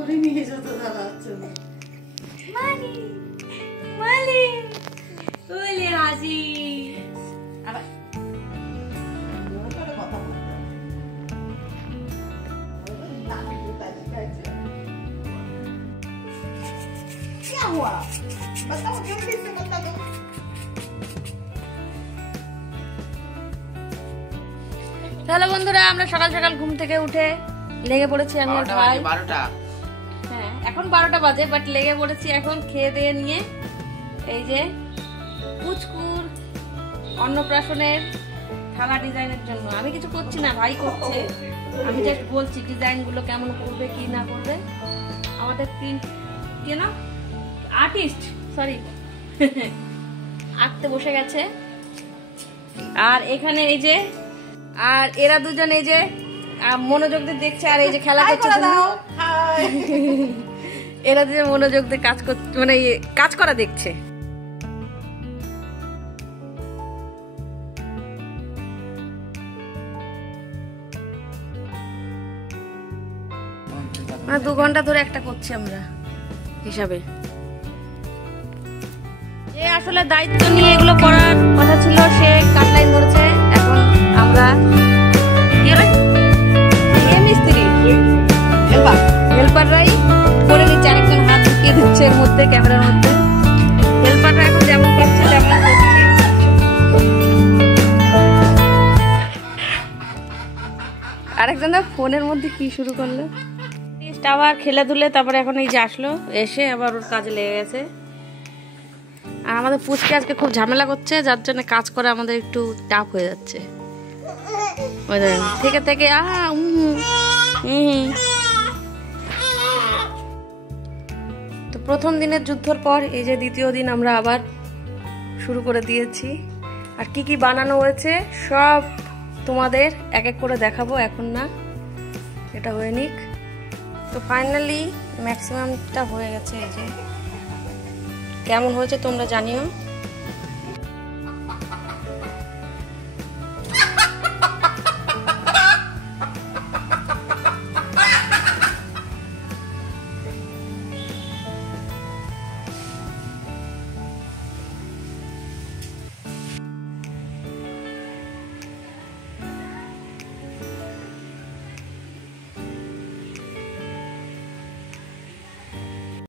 করে নিয়ে যেত দাদা হচ্ছে মালি মালি ওলে হাসি আবার কথা বলতে क्या हुआ बताओ जल्दी से बता दो চলো বন্ধুরা আমরা সকাল সকাল ঘুম থেকে উঠে লেগে পড়েছি আমি আর ভাই 12টা হ্যাঁ এখন 12টা বাজে বাট লেগে পড়েছি এখন খেয়ে দিয়ে নিয়ে এই যে পুচকুর অন্নপ্রাশনের থালা ডিজাইনের জন্য আমি কিছু করছি না ভাই করছে আমি জাস্ট বলছি ডিজাইন গুলো কেমন করবে কি না করবে আমাদের প্রিন্ট কেন আর্টিস্ট সরি আঁকতে বসে গেছে আর এখানে এই যে আর এরা দুজন এই যে মনোযোগ দিয়ে দেখছে আর এই যে খেলা করছে এরা দুজন মনোযোগ দিয়ে কাজ করছে মানে কাজ করা দেখছে মানে 2 ঘন্টা ধরে একটা করছি আমরা হিসাবে যে আসলে দায়িত্ব নিয়ে এগুলো করার কথা ছিল সে কাটলাইন ধরেছে এখন আমরা মিস্ত্রি হেল্পাররাই করে নিচ্ছে আরেকজন হাত ঢুকিয়ে দিচ্ছে এর মধ্যে ক্যামেরার মধ্যে হেল্পাররা এখন যেমন করছে তেমন করছে আরেকজন ফোনের মধ্যে কি শুরু করলো আবার খেলে ধুলে তারপরে এখন এই যে আসলো এসে আবার ওর কাজে লেগে গেছে আর আমাদের পুচকে আজকে খুব ঝামেলা করছে যার জন্য কাজ করে আমাদের একটু টাফ হয়ে যাচ্ছে থেকে থেকে তো প্রথম দিনের যুদ্ধর পর এই যে দ্বিতীয় দিন আমরা আবার শুরু করে দিয়েছি আর কি কি বানানো হয়েছে সব তোমাদের এক এক করে দেখাবো এখন না এটা হয়ে নিক তো ফাইনালি ম্যাক্সিমামটা হয়ে গেছে এই যে কেমন হয়েছে তোমরা জানিও